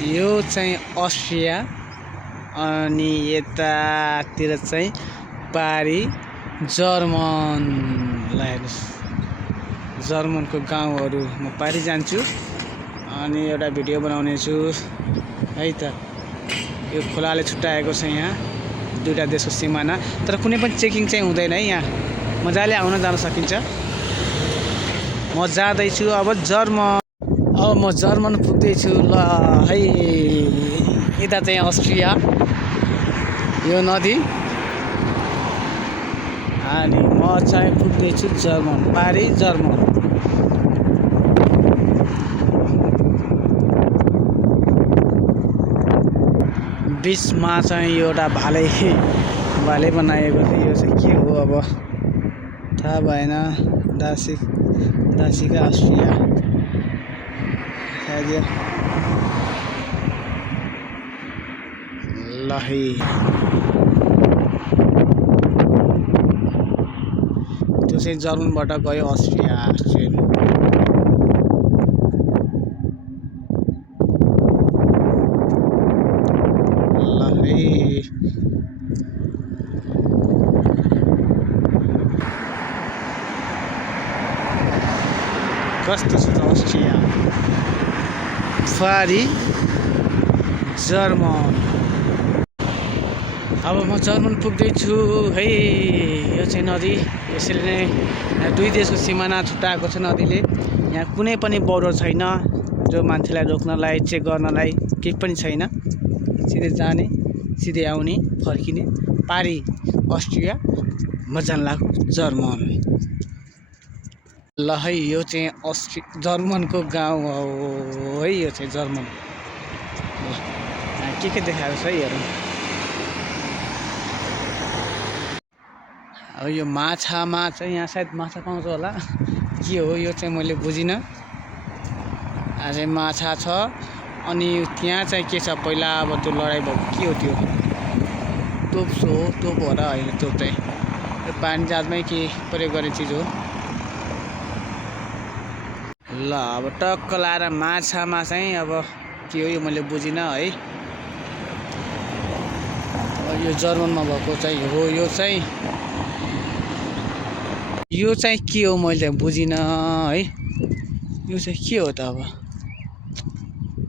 यो चाहिँ अस्ट्रिया अनि यतातिर चाहिँ पारी जर्मन। हेर्नुस् जर्मनको गाउँहरू म पारी जान्छु अनि एउटा भिडियो बनाउने छु है त। यो खोलाले छुट्याएको छ यहाँ दुईटा देशको सिमाना, तर कुनै पनि चेकिङ चाहिँ हुँदैन है। यहाँ मजाले आउन जान सकिन्छ। म जाँदैछु अब जर्मन। अब म जर्मन पुग्दैछु ल है। यता चाहिँ अस्ट्रिया यो नदी अनि म चाहिँ पुग्दैछु जर्मन, पारी जर्मन। बिचमा चाहिँ एउटा भाले बनाएको थियो। यो चाहिँ के हो अब थाहा भएन। दासिका अस्ट्रिया सायद यो ल है। त्यो चाहिँ जर्मनबाट गयो अस्ट्रिया ट्रेन। ल है कस्तो छ त अस्ट्रिया पारी जर्मन। अब म जर्मन पुग्दैछु है। यो चाहिँ नदी यसरी नै दुई देशको सिमाना छुट्याएको छ नदीले। यहाँ कुनै पनि बोर्डर छैन जो मान्छेलाई रोक्नलाई चेक गर्नलाई केही पनि छैन। सिधै जाने सिधै आउने फर्किने। पारी अस्ट्रिया मजा लाग्यो जर्मन। ल है यो चाहिँ जर्मनको गाउँ हो है। यो चाहिँ जर्मन के देखाएको छ है हेरौँ। अब यो माछामा चाहिँ यहाँ सायद माछा पाउँछ होला के हो यो चाहिँ मैले बुझिनँ। अझै माछा छ अनि त्यहाँ चाहिँ के छ पहिला अब त्यो लडाइँ भएको के हो त्यो तोप हो। तोप हो र होइन तोप चाहिँ यो पानी जहाजमै के प्रयोग गर्ने चिज हो। ल अब टक्क लाएर माछामा चाहिँ अब के हो यो मैले बुझिनँ है। यो जर्मनमा भएको चाहिँ हो। यो चाहिँ के हो मैले बुझिनँ है। यो चाहिँ के हो त अब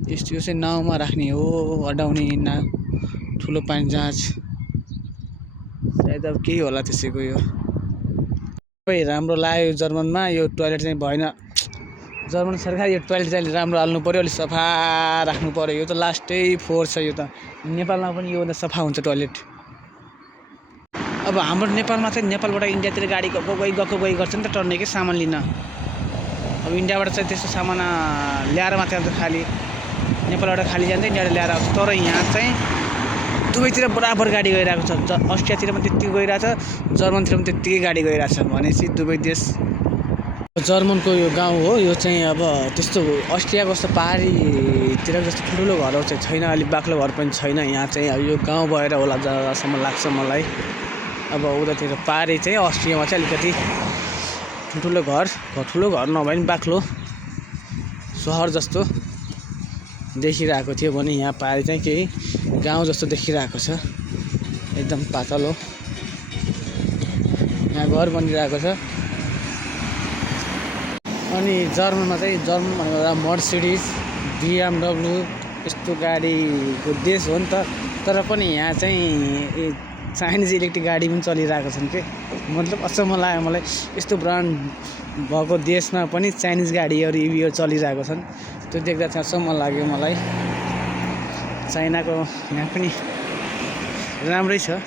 यस्तो। यो चाहिँ नाउँमा राख्ने हो अडाउने नाउ ठुलो पानी जहाज सायद अब केही होला त्यसैको। यो सबै राम्रो लाग्यो जर्मनमा। यो टोयलेट चाहिँ भएन। जर्मन सरकार यो टोयलेट चाहिँ राम्रो हाल्नु पऱ्यो, अलिक सफा राख्नु पऱ्यो। यो त लास्टै फोहोर छ। यो त नेपालमा पनि योभन्दा सफा हुन्छ टोयलेट। अब हाम्रो नेपालमा चाहिँ नेपालबाट इन्डियातिर गाडी गएको गर्छ नि त टर्नेकै सामान लिन। अब इन्डियाबाट चाहिँ त्यस्तो सामान ल्याएर मात्रै आउँछ खाली। नेपालबाट खाली जान्छ इन्डियाबाट ल्याएर आउँछ। तर यहाँ चाहिँ दुवैतिर बराबर गाडी गइरहेको छ। अस्ट्रियातिर पनि त्यत्तिकै गइरहेछ, जर्मनतिर पनि त्यत्तिकै गाडी गइरहेछ। भनेपछि दुवै देश जर्मनको यो गाउँ हो। यो चाहिँ अब त्यस्तो अस्ट्रियाको जस्तो पारीतिर जस्तो ठुल्ठुलो घरहरू चाहिँ छैन, अलिक बाक्लो घर पनि छैन। यहाँ चाहिँ अब यो गाउँ भएर होला जहाँसम्म लाग्छ मलाई। अब उतातिर पारी चाहिँ अस्ट्रियामा चाहिँ अलिकति ठुल्ठुलो घर नभए पनि बाक्लो सहर जस्तो देखिरहेको थियो भने यहाँ पारी चाहिँ केही गाउँ जस्तो देखिरहेको छ। एकदम पातलो यहाँ घर बनिरहेको छ। अनि जर्मनमा चाहिँ जर्मन भनेको एउटा मर्सिडिज BMW यस्तो गाडीको देश हो नि त। तर पनि यहाँ चाहिँ चाइनिज इलेक्ट्रिक गाडी पनि चलिरहेको छन् के। मतलब अचम्म लाग्यो मलाई। यस्तो ब्रान्ड भएको देशमा पनि चाइनिज गाडीहरू इभीहरू चलिरहेको छन्। त्यो देख्दा चाहिँ अचम्म लाग्यो मलाई। चाइनाको यहाँ पनि राम्रै छ।